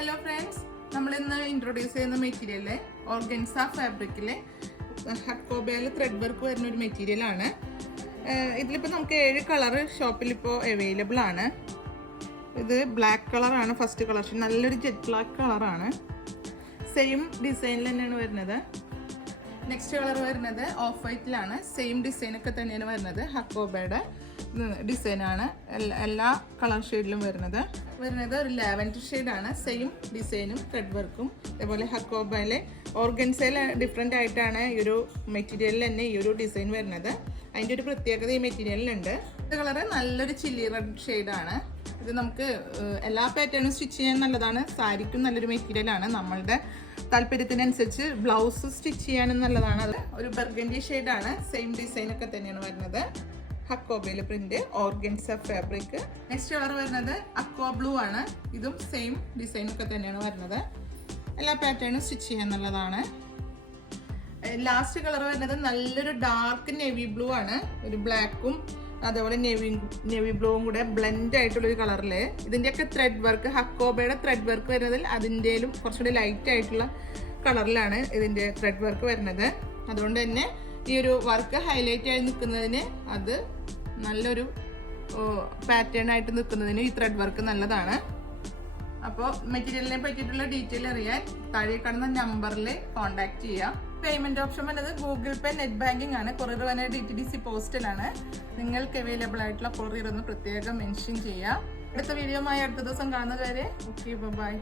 Hello friends, നമ്മൾ ഇന്ന് introduce ചെയ്യുന്ന മെറ്റീരിയല് ഓർഗൻസ ഫാബ്രിക്കിലെ ഹക്കോബയിൽ ത്രെഡ് വർക്ക് വരുന്ന ഒരു മെറ്റീരിയൽ ആണ്. ഇതിലിപ്പോൾ നമുക്ക് 7 കളറ് ഷോപ്പിൽ ഇപ്പോൾ അവൈലബിൾ ആണ്. ഇത് ബ്ലാക്ക് കളറാണ് ഫസ്റ്റ് കളർ, നല്ലൊരു ജെറ്റ് ബ്ലാക്ക് കളറാണ്. സെയിം ഡിസൈനിൽ തന്നെയാണ് വരുന്നത്. നെക്സ്റ്റ് കളർ വരുന്നത് ഓഫ് വൈറ്റിലാണ്. സെയിം ഡിസൈനൊക്കെ തന്നെയാണ് വരുന്നത്. ഹക്കോബയുടെ ഡിസൈനാണ് എല്ലാ കളർ ഷെയ്ഡിലും വരുന്നത് ഒരു ലാവൻഡർ ഷെയ്ഡാണ്. സെയിം ഡിസൈനും ത്രെഡ് വർക്കും. അതേപോലെ ഹക്കോബയിലെ ഓർഗൻസയിൽ ഡിഫറെൻ്റ് ആയിട്ടാണ് ഈ ഒരു മെറ്റീരിയലിൽ തന്നെ ഈ ഒരു ഡിസൈൻ വരുന്നത്. അതിൻ്റെ ഒരു പ്രത്യേകത ഈ മെറ്റീരിയലിലുണ്ട്. ഇത് കളറ് നല്ലൊരു ചില്ലി റെഡ് ഷെയ്ഡാണ്. ഇത് നമുക്ക് എല്ലാ പാറ്റേണും സ്റ്റിച്ച് ചെയ്യാൻ നല്ലതാണ്. സാരിക്കും നല്ലൊരു മെറ്റീരിയലാണ്. നമ്മളുടെ താല്പര്യത്തിനനുസരിച്ച് ബ്ലൗസ് സ്റ്റിച്ച് ചെയ്യാനും നല്ലതാണ്. അത് ഒരു ബർഗൻഡി ഷെയ്ഡാണ്. സെയിം ഡിസൈനൊക്കെ തന്നെയാണ് വരുന്നത്. ഹക്കോബയിലെ print, organza fabric. Next colour വരുന്നത് അക്വാ ബ്ലൂ ആണ്. ഇതും സെയിം ഡിസൈനൊക്കെ തന്നെയാണ് വരുന്നത്. എല്ലാ പാറ്റേണും സ്റ്റിച്ച് ചെയ്യാൻ നല്ലതാണ്. ലാസ്റ്റ് കളർ വരുന്നത് നല്ലൊരു ഡാർക്ക് നേവി ബ്ലൂ ആണ്. ഒരു ബ്ലാക്കും അതേപോലെ നേവി ബ്ലൂവും കൂടെ ബ്ലെൻഡ് ആയിട്ടുള്ളൊരു കളറില്. ഇതിൻ്റെയൊക്കെ ത്രെഡ് വർക്ക്, ഹക്കോബയുടെ ത്രെഡ് വർക്ക് വരുന്നതിൽ അതിൻ്റെയിലും കുറച്ചുകൂടി ലൈറ്റ് ആയിട്ടുള്ള കളറിലാണ് ഇതിൻ്റെ ത്രെഡ് വർക്ക് വരുന്നത്. അതുകൊണ്ട് തന്നെ ഈ ഒരു വർക്ക് ഹൈലൈറ്റ് ആയി നിൽക്കുന്നതിന്, അത് നല്ലൊരു പാറ്റേൺ ആയിട്ട് നിൽക്കുന്നതിന് ഈ ത്രെഡ് വർക്ക് നല്ലതാണ്. അപ്പോൾ മെറ്റീരിയലിനെ പറ്റിയിട്ടുള്ള ഡീറ്റെയിൽ അറിയാൻ താഴെ കാണുന്ന നമ്പറിൽ കോൺടാക്ട് ചെയ്യാം. പേയ്മെന്റ് ഓപ്ഷൻ വന്നത് ഗൂഗിൾ പേ, നെറ്റ് ബാങ്കിങ് ആണ്. കൊറിയർ വന്നത് DTDC പോസ്റ്റലാണ്. നിങ്ങൾക്ക് അവൈലബിൾ ആയിട്ടുള്ള കൊറിയർ ഒന്ന് പ്രത്യേകം മെൻഷൻ ചെയ്യാം. അടുത്ത വീഡിയോയുമായി അടുത്ത ദിവസം കാണുന്നത് വരെ ഓക്കെ, ബൈ.